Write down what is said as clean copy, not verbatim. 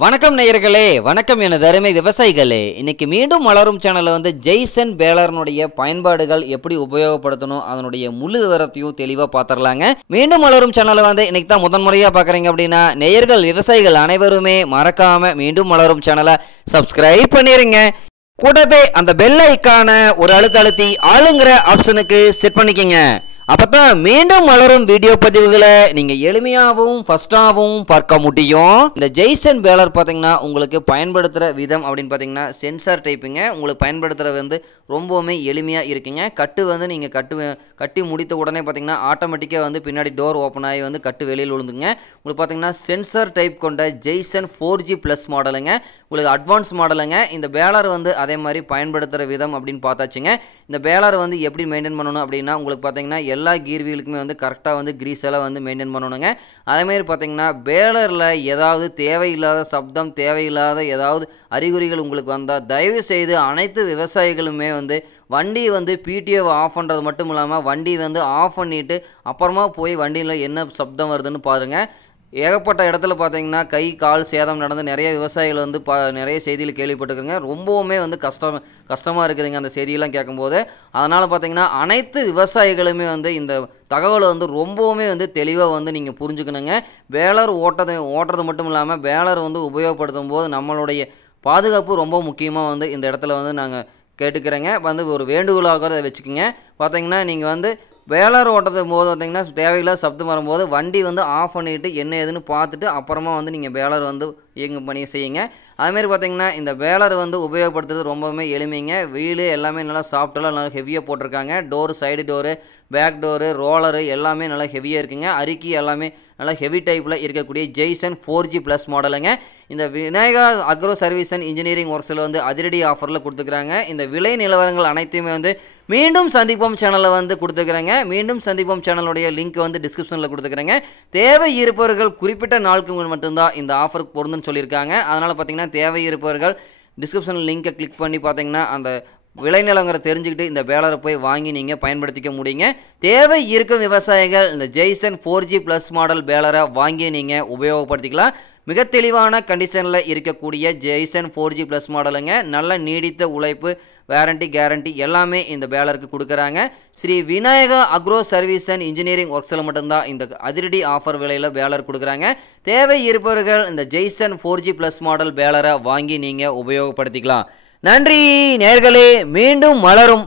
வணக்கம் நேயர்களே, வணக்கம் எனது அருமை விவசாயிகளே. இன்னைக்கு மீண்டும் மலரும் சேனல்ல வந்து ஜெய்சன் பேலர்னுடைய பயன்பாடுகள் எப்படி உபயோகப்படுத்தணும் அதனுடைய முழு விவரத்தையும் தெளிவா பாத்திரலாங்க. மீண்டும் மலரும் சேனல்ல வந்து இன்னைக்கு தான் முதன்முறையா பாக்குறீங்க அப்படின்னா நேயர்கள் விவசாயிகள் அனைவருமே மறக்காம மீண்டும் மலரும் சேனலை சப்ஸ்கிரைப் பண்ணிருங்க. கூடவே அந்த பெல் ஐக்கான ஒரு அழுத்தி ஆளுங்கிற ஆப்ஷனுக்கு செட் பண்ணிக்கங்க. அப்பதான் மீண்டும் மலரும் வீடியோ பதிவுகளை நீங்க எளிமையாகவும் ஃபர்ஸ்டாகவும் பார்க்க முடியும். இந்த ஜெய்சன் பேலர் பாத்தீங்கன்னா உங்களுக்கு பயன்படுத்துற விதம் அப்படின்னு பாத்தீங்கன்னா சென்சார் டைப்புங்க. உங்களுக்கு பயன்படுத்துறது வந்து ரொம்பவுமே எளிமையா இருக்குங்க. கட்டு வந்து நீங்க கட்டி முடித்த உடனே பாத்தீங்கன்னா ஆட்டோமேட்டிக்கா வந்து பின்னாடி டோர் ஓப்பன் ஆகி வந்து கட்டு வெளியில் விழுந்துங்க. உங்களுக்கு பாத்தீங்கன்னா சென்சார் டைப் கொண்ட ஜெய்சன் 4G+ மாடலுங்க. உங்களுக்கு அட்வான்ஸ் மாடலுங்க. இந்த பேலர் வந்து அதே மாதிரி பயன்படுத்துற விதம் அப்படின்னு பார்த்தாச்சுங்க. இந்த பேலர் வந்து எப்படி மெயின்டைன் பண்ணணும் அப்படின்னா உங்களுக்கு பாத்தீங்கன்னா எல்லா கீர் வீலுக்குமே வந்து கரெக்டாக வந்து கிரீஸ் எல்லாம் வந்து மெயின்டைன் பண்ணணுங்க. அதேமாதிரி பார்த்தீங்கன்னா பேலரில் ஏதாவது தேவையில்லாத சப்தம் தேவையில்லாத ஏதாவது அறிகுறிகள் உங்களுக்கு வந்தால் தயவு செய்து அனைத்து விவசாயிகளுமே வந்து வண்டி வந்து பிடிஓவை ஆஃப் பண்ணுறது மட்டும் இல்லாமல் வண்டி வந்து ஆஃப் பண்ணிவிட்டு அப்புறமா போய் வண்டியில் என்ன சப்தம் வருதுன்னு பாருங்கள். ஏகப்பட்ட இடத்துல பார்த்தீங்கன்னா கை கால் சேதம் நடந்து நிறைய விவசாயிகள் வந்து நிறைய செய்தியில் கேள்விப்பட்டிருக்குங்க. ரொம்பவுமே வந்து கஷ்டமாக இருக்குதுங்க அந்த செய்தியெல்லாம் கேட்கும்போது. அதனால் பார்த்தீங்கன்னா அனைத்து விவசாயிகளுமே வந்து இந்த தகவலை வந்து ரொம்பவுமே வந்து தெளிவாக வந்து நீங்கள் புரிஞ்சுக்கணுங்க. பேலர் ஓட்டுறது மட்டும் இல்லாமல் பேலர் வந்து உபயோகப்படுத்தும் போது நம்மளுடைய பாதுகாப்பு ரொம்ப முக்கியமாக வந்து இந்த இடத்துல வந்து நாங்கள் கேட்டுக்கிறேங்க. வந்து ஒரு வேண்டுகோளாக அதை வச்சுக்கோங்க. பார்த்தீங்கன்னா நீங்கள் வந்து பேலர் ஓட்டுறது போது பார்த்தீங்கன்னா தேவையில்லாத சப்தம் வரும்போது வண்டி வந்து ஆஃப் பண்ணிவிட்டு என்ன ஏதுன்னு பார்த்துட்டு அப்புறமா வந்து நீங்கள் பேலர் வந்து பண்ணி செய்யுங்க. அதுமாரி பார்த்தீங்கன்னா இந்த பேலர் வந்து உபயோகப்படுத்துறது ரொம்பவுமே எளிமைங்க. வீலு எல்லாமே நல்லா சாஃப்டெல்லாம் நல்லா ஹெவியாக போட்டிருக்காங்க. Door, side door, back door, roller எல்லாமே நல்லா ஹெவியாக இருக்குங்க. அரிக்கி எல்லாமே நல்லா ஹெவி டைப்பில் இருக்கக்கூடிய ஜெய்சன் 4G+ மாடலுங்க. இந்த Vinayaka agro service and engineering ஒர்க்ஸில் வந்து அதிரடி ஆஃபரில் கொடுத்துக்கிறாங்க. இந்த விலை நிலவரங்கள் அனைத்தையுமே வந்து மீண்டும் சந்திப்போம் சேனலில் வந்து கொடுத்துக்கிறேங்க. மீண்டும் சந்திப்போம் சேனலுடைய லிங்க் வந்து டிஸ்கிரிப்ஷனில் கொடுத்துக்கிறேங்க. தேவை இருப்பவர்கள் குறிப்பிட்ட நாளுக்கு மட்டும்தான் இந்த ஆஃபருக்கு பொருந்துன்னு சொல்லியிருக்காங்க. அதனால் பார்த்தீங்கன்னா தேவை இருப்பவர்கள் டிஸ்கிரிப்ஷனில் லிங்கை கிளிக் பண்ணி பார்த்தீங்கன்னா அந்த விளைநிலங்கிற தெரிஞ்சுக்கிட்டு இந்த பேலரை போய் வாங்கி நீங்கள் பயன்படுத்திக்க முடியுங்க. தேவை இருக்கும் விவசாயிகள் இந்த ஜெய்சன் 4G+ மாடல் பேலரை வாங்கி நீங்கள் உபயோகப்படுத்திக்கலாம். மிக தெளிவான கண்டிஷனில் இருக்கக்கூடிய ஜெய்சன் 4G+ மாடலுங்க. நல்ல நீடித்த உழைப்பு, வாரண்டி, கேரண்டி எல்லாமே இந்த பேலருக்கு கொடுக்குறாங்க. Shri Vinayaka agro service and engineering ஒர்க்ஸில் மட்டும்தான் இந்த அதிரடி ஆஃபர் விலையில் பேலர் கொடுக்குறாங்க. தேவை இருப்பவர்கள் இந்த ஜெய்சன் 4G+ மாடல் பேலரை வாங்கி நீங்கள் உபயோகப்படுத்திக்கலாம். நன்றி நேயர்களே, மீண்டும் மலரும்.